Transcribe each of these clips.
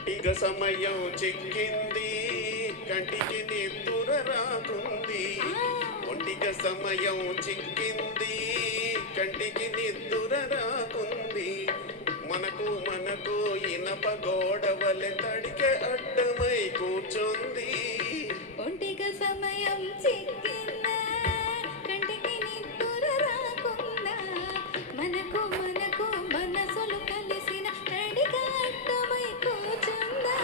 ఒంటిగ సమయం చిక్కింది కంటికి నిద్దుర రాకుంది. ఒంటిగ సమయం చిక్కింది కంటికి నిద్దుర రాకుంది. మనకు ఇనప గోడవలె తడికే అడ్డమై కూర్చుంది. ఒంటిగ సమయం చిక్కిందా కంటికి నిద్దుర రాకుందా. మనకు మనసులు కలిసిన తడిగా అడ్డమై కూర్చుందా.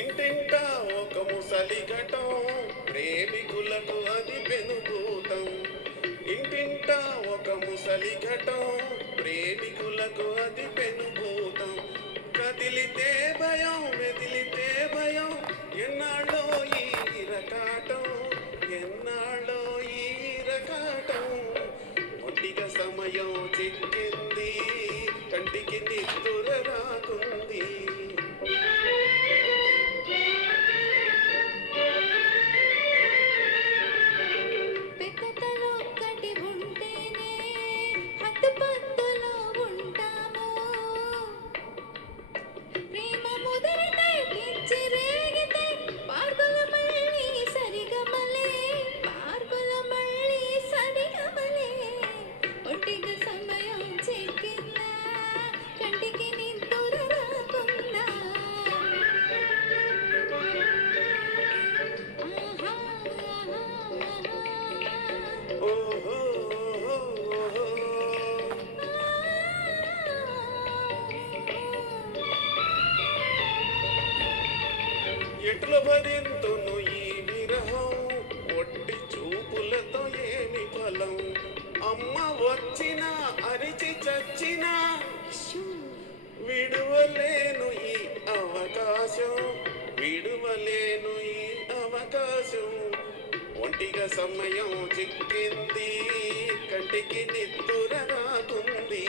ఇంటింటా ఒక ముసలి ఘటం ప్రేమికులకు అది పెనుభూతం. ఇంటింటా ఒక ముసలి ఘటం ప్రేమికులకు అది పెనుభూతం. కదిలితే భయం మెదిలితే భయం ఎన్నాళ్ళో ఈ రకాటం ఎన్నాళ్ళో ఈ రకాటం. ఒంటిగ సమయం చిక్కింది కంటికి నిద్దుర రాకుంది. పెద్దతలో ఒక్కటి ఉంటేనే హద్దుపద్దులో ఉంటాము. ప్రేమ ముదిరితే పిచ్చి రేగితే పార్కుల మళ్ళీ సరిగమలే పార్కుల మళ్ళీ సరిగమలే. ఒంటిగ సమయం చిక్కిందా కంటికి నిద్దుర రాకుందా. ఆహా ఓహో ఎట్ల భరింతును ఈ విరహం ఒట్టి చూపులతో ఏమి ఫలం. అమ్మ వచ్చినా అరిచి చచ్చినా విడువలేను ఈ అవకాశం విడువలేను ఈ అవకాశం. ఒంటిగ సమయం చిక్కింది కంటికి నిద్దుర రాకుంది.